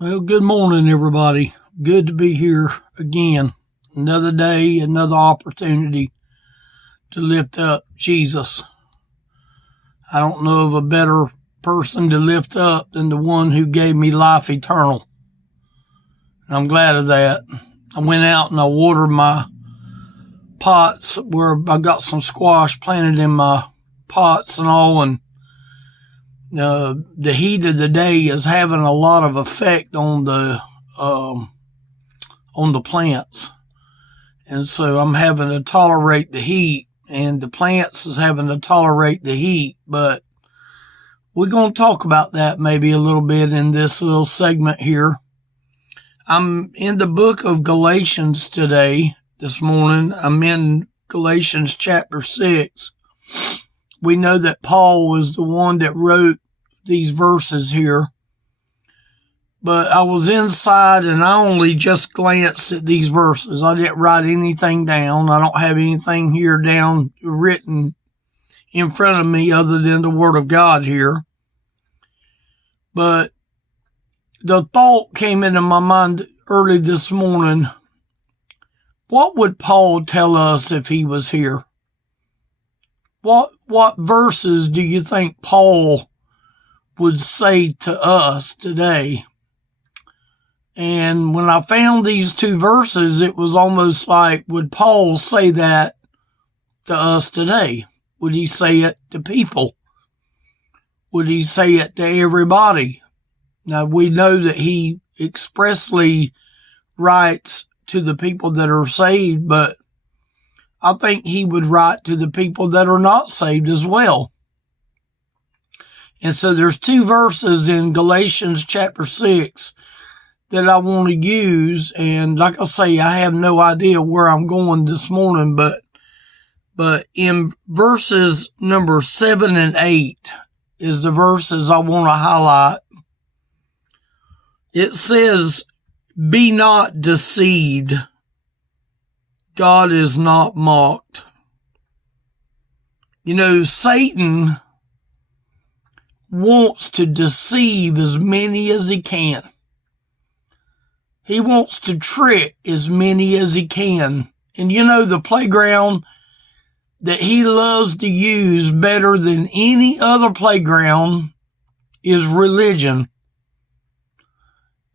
Well, good morning, everybody. Good to be here again. Another day, another opportunity to lift up Jesus. I don't know of a better person to lift up than the one who gave me life eternal. And I'm glad of that. I went out and I watered my pots where I got some squash planted in my pots and all, and the heat of the day is having a lot of effect um, on the plants. And so I'm having to tolerate the heat, and the plants is having to tolerate the heat. But we're going to talk about that maybe a little bit in this little segment here. I'm in the book of Galatians today, this morning. I'm in Galatians chapter 6. We know that Paul was the one that wrote these verses here. But I was inside and I only just glanced at these verses. I didn't write anything down. I don't have anything here down written in front of me other than the Word of God here. But the thought came into my mind early this morning. What would Paul tell us if he was here? What verses do you think Paul would say to us today? And when I found these two verses, it was almost like, would Paul say that to us today? Would he say it to people? Would he say it to everybody? Now, we know that he expressly writes to the people that are saved, but I think he would write to the people that are not saved as well. And so there's two verses in Galatians chapter 6 that I want to use. And like I say, I have no idea where I'm going this morning, but in verses number 7 and 8 is the verses I want to highlight. It says, "Be not deceived. God is not mocked." You know, Satan wants to deceive as many as he can. He wants to trick as many as he can. And you know, the playground that he loves to use better than any other playground is religion.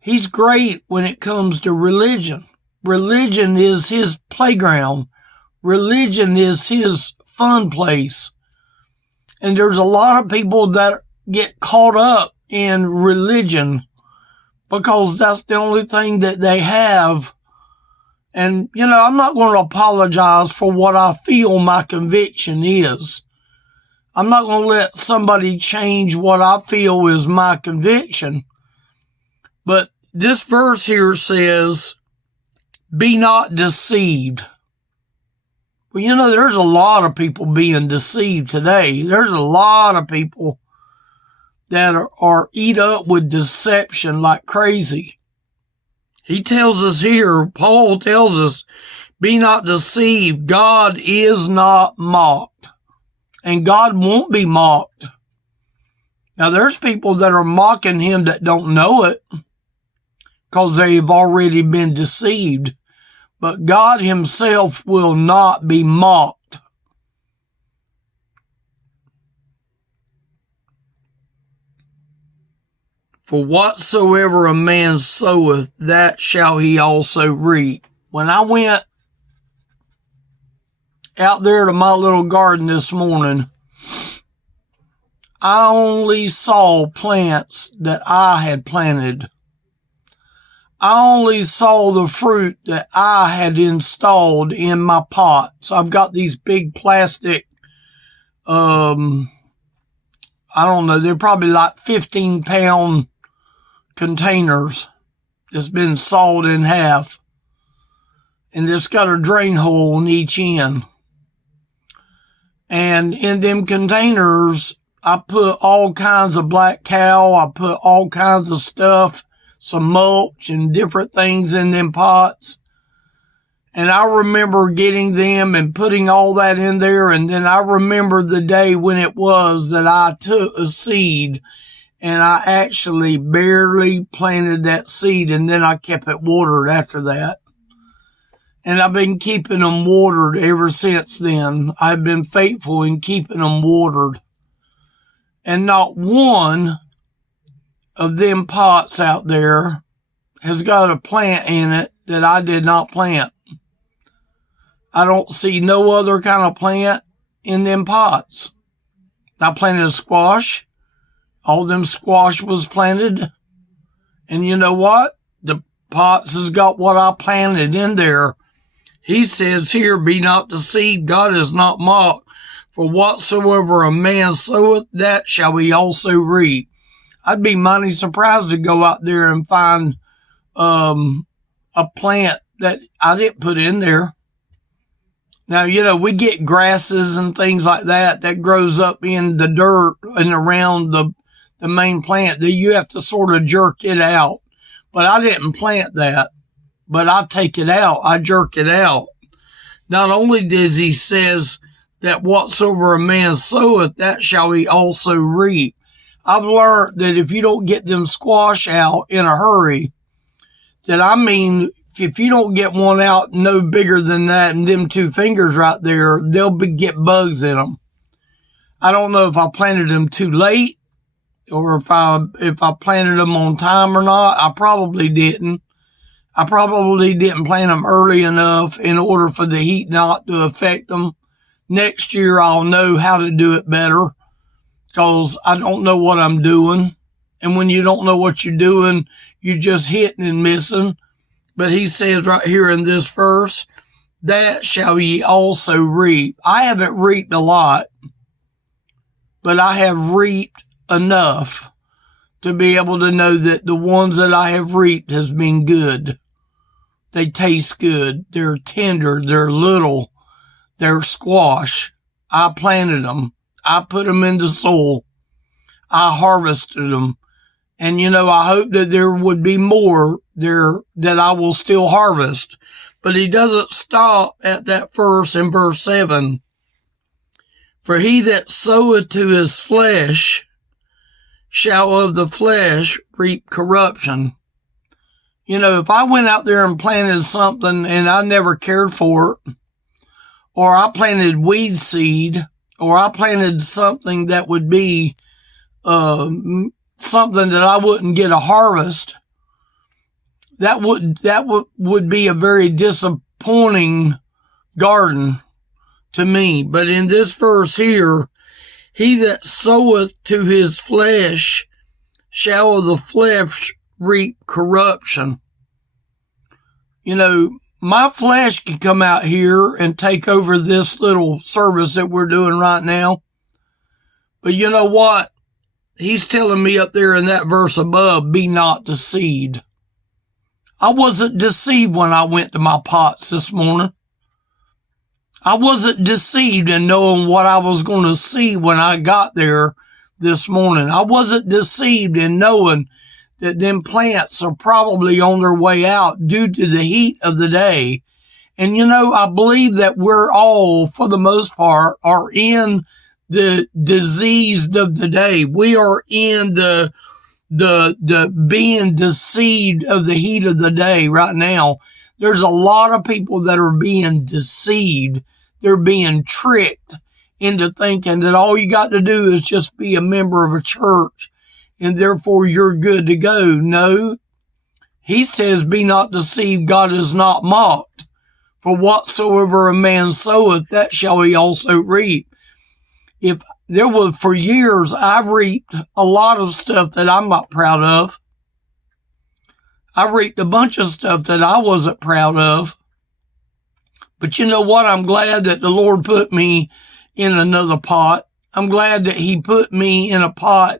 He's great when it comes to religion. Religion is his playground. Religion is his fun place. And there's a lot of people that get caught up in religion because that's the only thing that they have. And, you know, I'm not going to apologize for what I feel my conviction is. I'm not going to let somebody change what I feel is my conviction. But this verse here says, "Be not deceived." Well, you know, there's a lot of people being deceived today. There's a lot of people that are eat up with deception like crazy. He tells us here, Paul tells us, "Be not deceived. God is not mocked." And God won't be mocked. Now, there's people that are mocking him that don't know it because they've already been deceived. But God himself will not be mocked. "For whatsoever a man soweth, that shall he also reap." When I went out there to my little garden this morning, I only saw plants that I had planted. I only saw the fruit that I had installed in my pots. I've got these big plastic, I don't know, they're probably like 15-pound containers that's been sawed in half. And it's got a drain hole on each end. And in them containers, I put all kinds of black cow. I put all kinds of stuff, some mulch and different things in them pots. And I remember getting them and putting all that in there. And then I remember the day when it was that I took a seed and I actually barely planted that seed, and then I kept it watered after that. And I've been keeping them watered ever since then. I've been faithful in keeping them watered. And not one of them pots out there has got a plant in it that I did not plant. I don't see no other kind of plant in them pots. I planted a squash. All them squash was planted. And you know what? The pots has got what I planted in there. He says here, be not deceived, God is not mocked. For whatsoever a man soweth, that shall he also reap. I'd be mighty surprised to go out there and find a plant that I didn't put in there. Now, we get grasses and things like that grows up in the dirt and around the main plant that you have to sort of jerk it out. But I didn't plant that, but I take it out. I jerk it out. Not only does he says that whatsoever a man soweth, that shall he also reap. I've learned that if you don't get them squash out in a hurry, if you don't get one out no bigger than that and them 2 fingers right there, they'll get bugs in them. I don't know if I planted them too late or if I planted them on time or not. I probably didn't. I probably didn't plant them early enough in order for the heat not to affect them. Next year, I'll know how to do it better because I don't know what I'm doing. And when you don't know what you're doing, you're just hitting and missing. But he says right here in this verse, that shall ye also reap. I haven't reaped a lot, but I have reaped enough to be able to know that the ones that I have reaped has been good. They taste good. They're tender. They're little. They're squash. I planted them. I put them in the soil. I harvested them. And, I hope that there would be more there that I will still harvest. But he doesn't stop at that verse in verse 7. For he that soweth to his flesh shall of the flesh reap corruption. If I went out there and planted something and I never cared for it, or I planted weed seed, or I planted something that would be something that I wouldn't get a harvest, that would be a very disappointing garden to me. But in this verse here, he that soweth to his flesh shall of the flesh reap corruption. My flesh can come out here and take over this little service that we're doing right now. But you know what? He's telling me up there in that verse above, be not deceived. I wasn't deceived when I went to my pots this morning. I wasn't deceived in knowing what I was going to see when I got there this morning. I wasn't deceived in knowing that them plants are probably on their way out due to the heat of the day. And I believe that we're all, for the most part, are in the diseased of the day. We are in the being deceived of the heat of the day right now. There's a lot of people that are being deceived. They're being tricked into thinking that all you got to do is just be a member of a church and therefore you're good to go. No, he says, be not deceived, God is not mocked. For whatsoever a man soweth, that shall he also reap. If there was, for years, I reaped a lot of stuff that I'm not proud of. I reaped a bunch of stuff that I wasn't proud of. But you know what? I'm glad that the Lord put me in another pot. I'm glad that he put me in a pot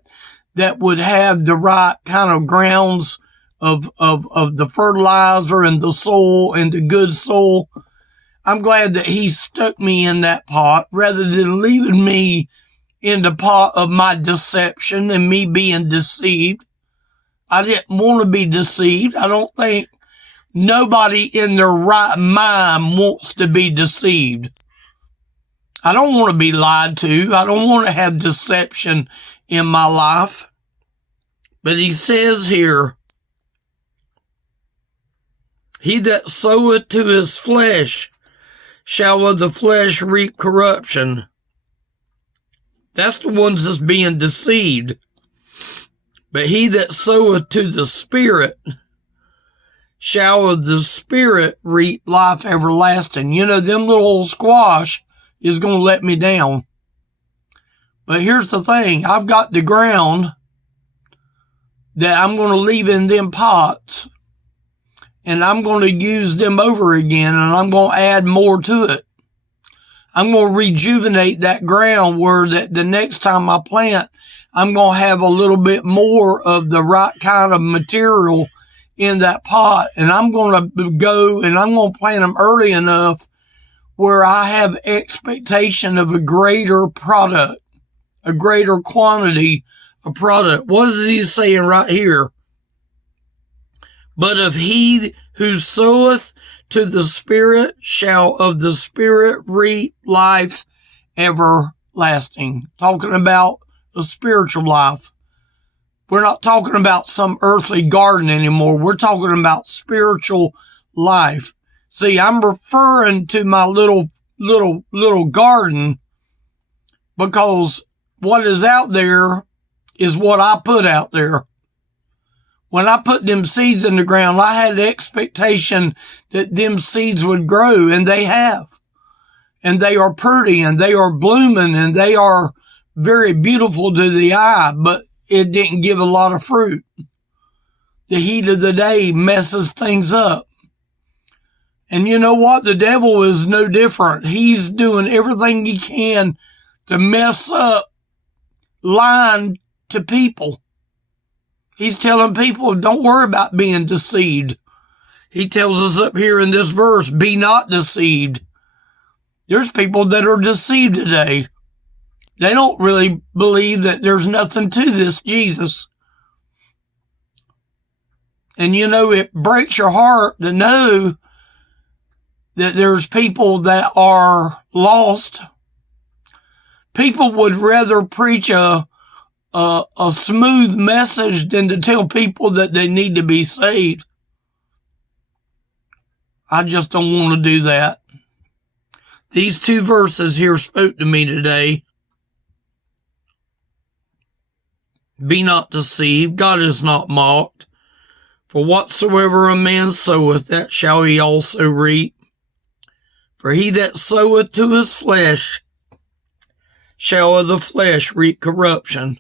that would have the right kind of grounds of the fertilizer and the soil and the good soil. I'm glad that he stuck me in that pot rather than leaving me in the pot of my deception and me being deceived. I didn't want to be deceived. I don't think nobody in their right mind wants to be deceived. I don't want to be lied to. I don't want to have deception in my life. But he says here, he that soweth to his flesh shall of the flesh reap corruption. That's the ones that's being deceived. But he that soweth to the Spirit shall of the Spirit reap life everlasting. You know, them little old squash is going to let me down. But here's the thing. I've got the ground that I'm going to leave in them pots, and I'm going to use them over again, and I'm going to add more to it. I'm going to rejuvenate that ground where that the next time I plant, I'm going to have a little bit more of the right kind of material in that pot. And I'm going to go and I'm going to plant them early enough where I have expectation of a greater product, a greater quantity of product. What is he saying right here? But of he who soweth to the Spirit shall of the Spirit reap life everlasting. Talking about a spiritual life. We're not talking about some earthly garden anymore. We're talking about spiritual life. See, I'm referring to my little garden because what is out there is what I put out there. When I put them seeds in the ground, I had the expectation that them seeds would grow, and they have. And they are pretty, and they are blooming, and they are very beautiful to the eye, but it didn't give a lot of fruit. The heat of the day messes things up. And you know what? The devil is no different. He's doing everything he can to mess up lying to people. He's telling people, don't worry about being deceived. He tells us up here in this verse, be not deceived. There's people that are deceived today. They don't really believe that there's nothing to this Jesus. And you know, it breaks your heart to know that there's people that are lost. People would rather preach a smooth message than to tell people that they need to be saved. I just don't want to do that. These two verses here spoke to me today. Be not deceived, God is not mocked. For whatsoever a man soweth, that shall he also reap. For he that soweth to his flesh shall of the flesh reap corruption.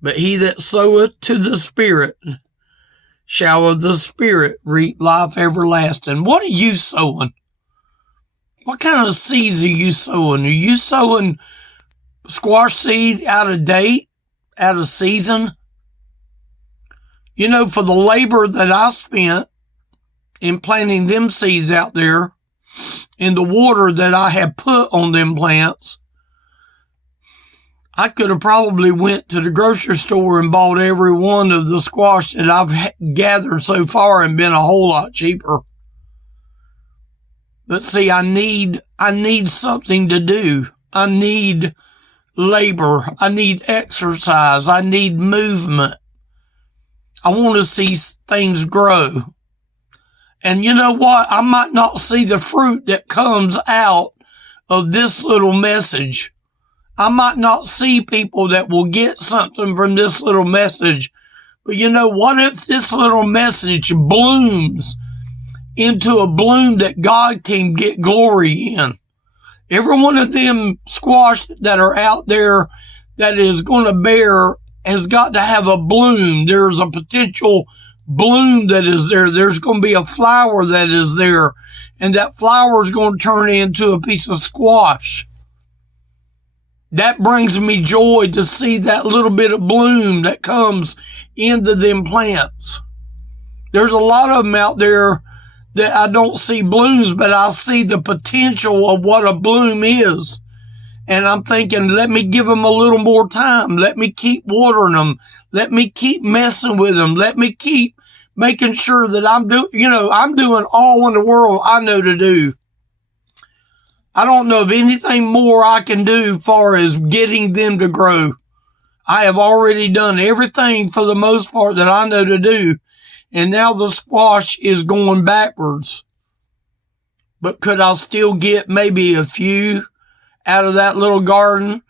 But he that soweth to the Spirit shall of the Spirit reap life everlasting. What are you sowing? What kind of seeds are you sowing? Are you sowing squash seed out of date, out of season? You know, for the labor that I spent in planting them seeds out there, and the water that I have put on them plants, I could have probably went to the grocery store and bought every one of the squash that I've gathered so far and been a whole lot cheaper. But see, I need something to do. I need labor. I need exercise. I need movement. I want to see things grow. And you know what? I might not see the fruit that comes out of this little message. I might not see people that will get something from this little message. But you know, what if this little message blooms into a bloom that God can get glory in? Every one of them squash that are out there that is going to bear has got to have a bloom. There's a potential bloom that is there. There's going to be a flower that is there. And that flower is going to turn into a piece of squash. That brings me joy to see that little bit of bloom that comes into them plants. There's a lot of them out there that I don't see blooms, but I see the potential of what a bloom is. And I'm thinking, let me give them a little more time. Let me keep watering them. Let me keep messing with them. Let me keep making sure that I'm doing all in the world I know to do. I don't know of anything more I can do as far as getting them to grow. I have already done everything for the most part that I know to do, and now the squash is going backwards. But could I still get maybe a few out of that little garden?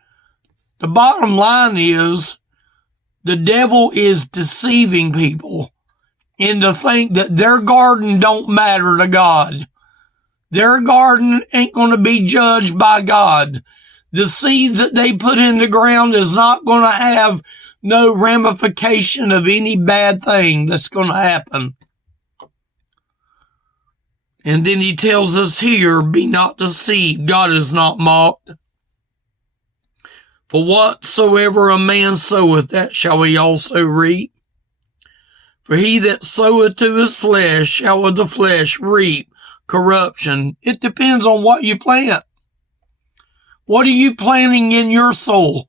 The bottom line is the devil is deceiving people into think that their garden don't matter to God. Their garden ain't going to be judged by God. The seeds that they put in the ground is not going to have no ramification of any bad thing that's going to happen. And then he tells us here, be not deceived. God is not mocked. For whatsoever a man soweth, that shall he also reap. For he that soweth to his flesh shall of the flesh reap corruption. It depends on what you plant. What are you planting in your soul?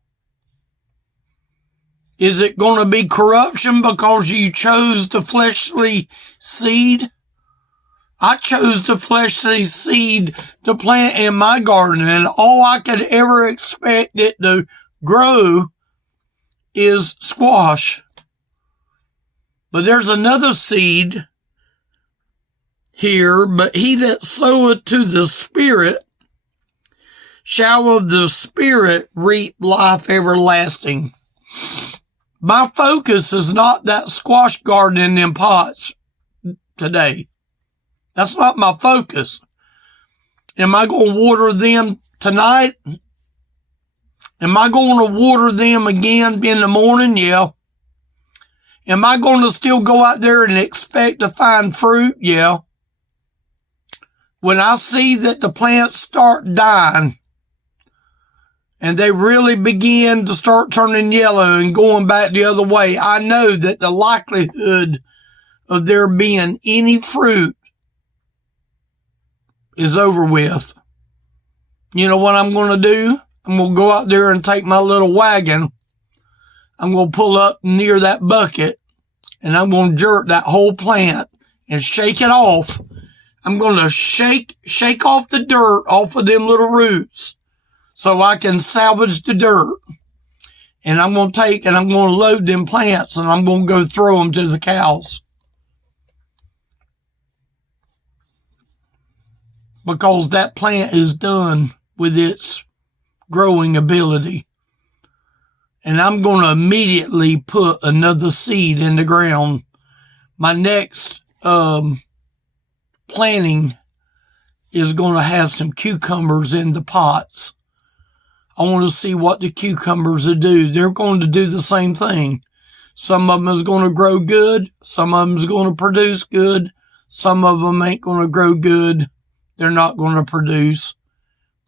Is it going to be corruption because you chose the fleshly seed? I chose the fleshly seed to plant in my garden, and all I could ever expect it to grow is squash. But there's another seed here, but he that soweth to the Spirit shall of the Spirit reap life everlasting. My focus is not that squash garden in them pots today. That's not my focus. Am I going to water them tonight? Am I going to water them again in the morning? Yeah. Am I going to still go out there and expect to find fruit? Yeah. When I see that the plants start dying and they really begin to start turning yellow and going back the other way, I know that the likelihood of there being any fruit is over with. You know what I'm going to do? I'm going to go out there and take my little wagon. I'm going to pull up near that bucket and I'm going to jerk that whole plant and shake it off. I'm going to shake off the dirt off of them little roots so I can salvage the dirt. And I'm going to take and I'm going to load them plants and I'm going to go throw them to the cows. Because that plant is done with its growing ability. And I'm going to immediately put another seed in the ground. My next planting is going to have some cucumbers in the pots. I want to see what the cucumbers will do. They're going to do the same thing. Some of them is going to grow good. Some of them is going to produce good. Some of them ain't going to grow good. They're not going to produce,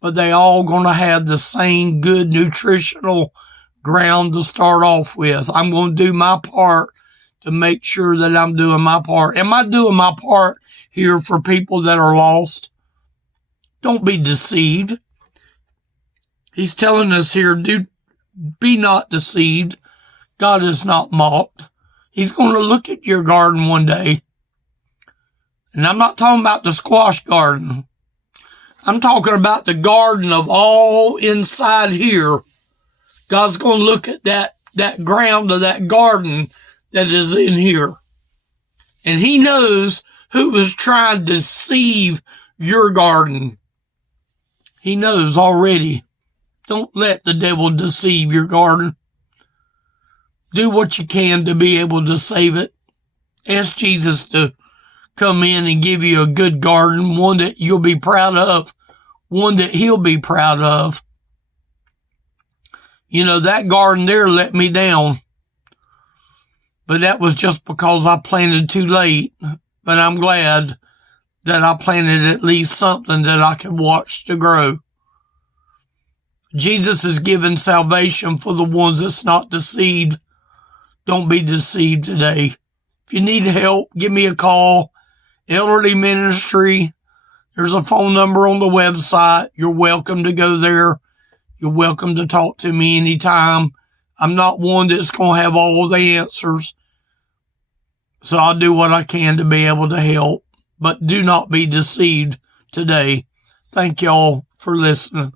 but they all going to have the same good nutritional ground to start off with. I'm going to do my part to make sure that I'm doing my part. Am I doing my part here for people that are lost? Don't be deceived. He's telling us here, be not deceived. God is not mocked. He's going to look at your garden one day. And I'm not talking about the squash garden. I'm talking about the garden of all inside here. God's going to look at that ground of that garden that is in here. And he knows who was trying to deceive your garden. He knows already. Don't let the devil deceive your garden. Do what you can to be able to save it. Ask Jesus to come in and give you a good garden, one that you'll be proud of, one that he'll be proud of. You know, that garden there let me down, but that was just because I planted too late. But I'm glad that I planted at least something that I could watch to grow. Jesus is giving salvation for the ones that's not deceived. Don't be deceived today. If you need help, give me a call. Elderly Ministry. There's a phone number on the website. You're welcome to go there. You're welcome to talk to me anytime. I'm not one that's going to have all the answers. So I'll do what I can to be able to help. But do not be deceived today. Thank y'all for listening.